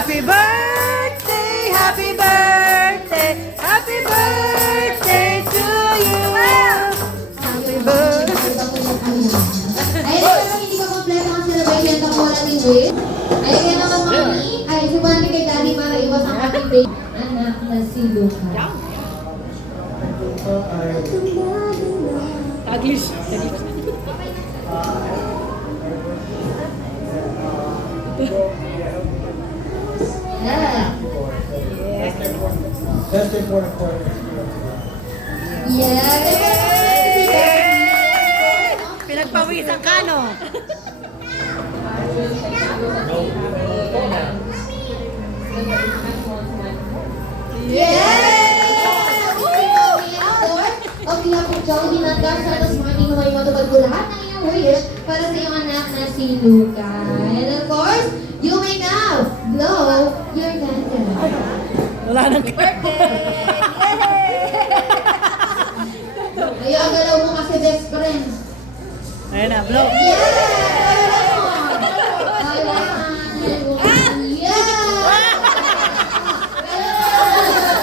Happy birthday, happy birthday, happy birthday to you. Happy birthday. Ayun, pero hindi ko kompleto ang celebration ng wala ni Will. Ayun yan naman, mami. Ay, sumali kay daddy para iwas ang ating baby. Anak na si Luca. Taglish. Yeah. That's the important part. Yeah. Pinagpawisan ka, no? O kinapong Joe, dinagdar sa atas morning huwag matupad ko lahat ng iyong wish para sa iyong anak na si Luca. And of course, you may now blow your candle. Wala nang Ayaw, galaw mo kasi best friend. Ayun na, blow. Yeah!